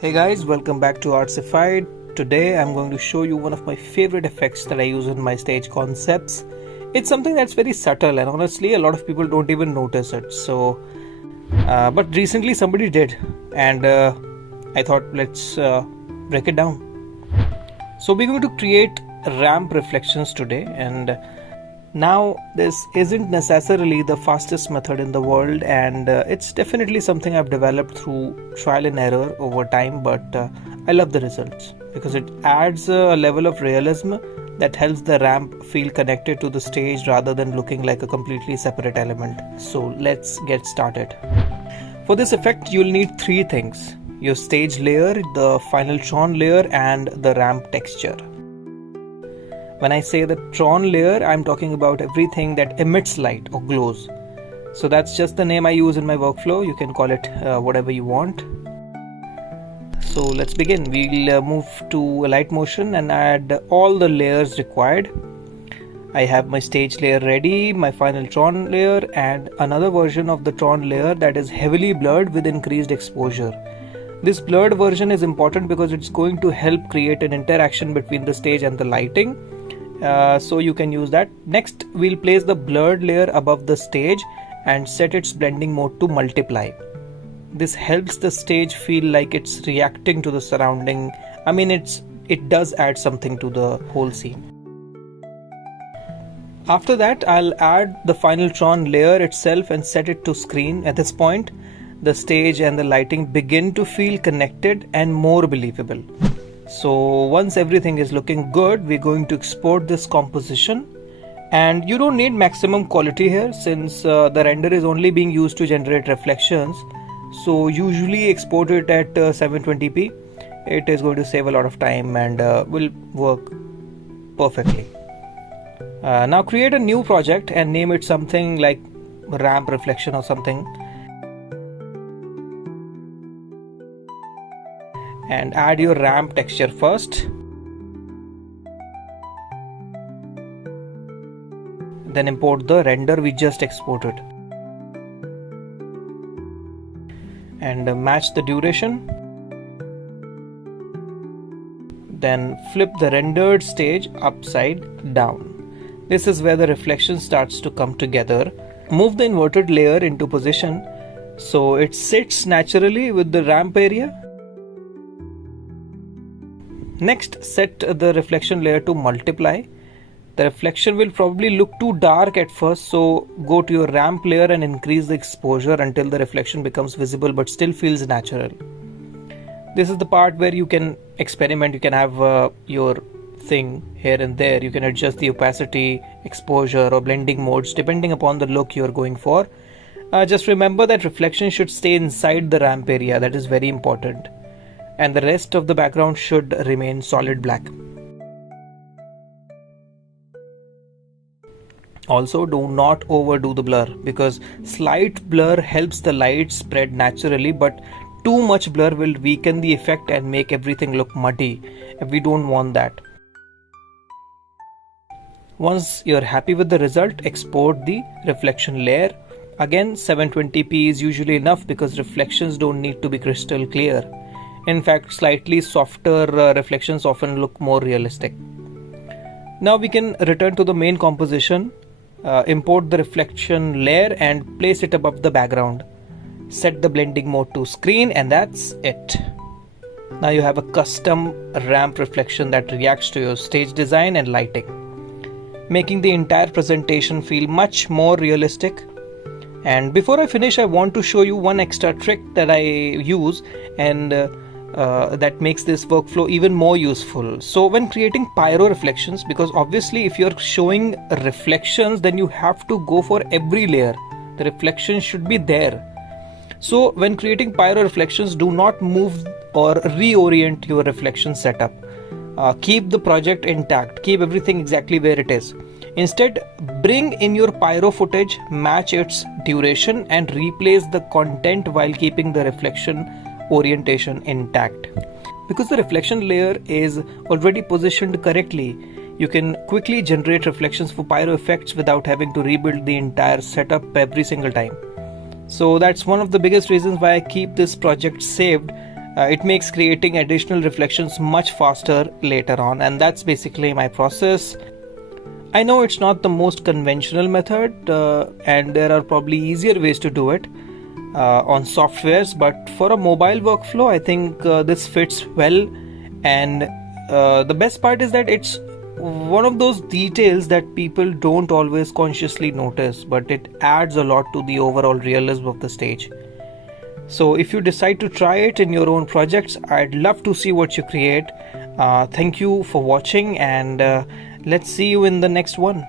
Hey guys, welcome back to Artsyfied. Today I'm going to show you one of my favorite effects that I use in my stage concepts. It's something that's very subtle and honestly a lot of people don't even notice it. But recently somebody did and I thought let's break it down. So we're going to create ramp reflections today, and now this isn't necessarily the fastest method in the world, and it's definitely something I've developed through trial and error over time, but I love the results because it adds a level of realism that helps the ramp feel connected to the stage rather than looking like a completely separate element. So let's get started. For this effect you'll need three things: your stage layer, the final Tron layer, and the ramp texture. When I say the Tron layer, I'm talking about everything that emits light or glows. So that's just the name I use in my workflow. You can call it whatever you want. So let's begin. We'll move to Alight Motion and add all the layers required. I have my stage layer ready, my final Tron layer, and another version of the Tron layer that is heavily blurred with increased exposure. This blurred version is important because it's going to help create an interaction between the stage and the lighting. So you can use that. Next, we'll place the blurred layer above the stage and set its blending mode to multiply. This helps the stage feel like it's reacting to the surrounding. I mean, it does add something to the whole scene. After that, I'll add the final Tron layer itself and set it to screen. At this point, the stage and the lighting begin to feel connected and more believable. So once everything is looking good, we're going to export this composition, and you don't need maximum quality here since the render is only being used to generate reflections. So usually export it at 720p. It is going to save a lot of time and will work perfectly. Now create a new project and name it something like ramp reflection or something. And add your ramp texture first. Then import the render we just exported. And match the duration. Then flip the rendered stage upside down. This is where the reflection starts to come together. Move the inverted layer into position so it sits naturally with the ramp area. Next, set the reflection layer to multiply. The reflection will probably look too dark at first, so go to your ramp layer and increase the exposure until the reflection becomes visible but still feels natural. This is the part where you can experiment. You can have your thing here and there. You can adjust the opacity, exposure, or blending modes depending upon the look you're going for. Just remember that reflection should stay inside the ramp area. That is very important. And the rest of the background should remain solid black. Also, do not overdo the blur because slight blur helps the light spread naturally, but too much blur will weaken the effect and make everything look muddy, and we don't want that. Once you're happy with the result, export the reflection layer. Again, 720p is usually enough because reflections don't need to be crystal clear. In fact, slightly softer reflections often look more realistic. Now we can return to the main composition, import the reflection layer and place it above the background. Set the blending mode to screen, and that's it. Now you have a custom ramp reflection that reacts to your stage design and lighting, making the entire presentation feel much more realistic. And before I finish, I want to show you one extra trick that I use and that makes this workflow even more useful. So when creating pyro reflections, because obviously if you're showing reflections, then you have to go for every layer. The reflection should be there. So when creating pyro reflections, do not move or reorient your reflection setup. Keep the project intact. Keep everything exactly where it is. Instead, bring in your pyro footage, match its duration, and replace the content while keeping the reflection orientation intact. Because the reflection layer is already positioned correctly, you can quickly generate reflections for pyro effects without having to rebuild the entire setup every single time. So that's one of the biggest reasons why I keep this project saved It makes creating additional reflections much faster later on, and that's basically my process. I know it's not the most conventional method, and there are probably easier ways to do it on softwares, but for a mobile workflow, I think this fits well. And the best part is that it's one of those details that people don't always consciously notice, but it adds a lot to the overall realism of the stage. So if you decide to try it in your own projects, I'd love to see what you create. Thank you for watching, and let's see you in the next one.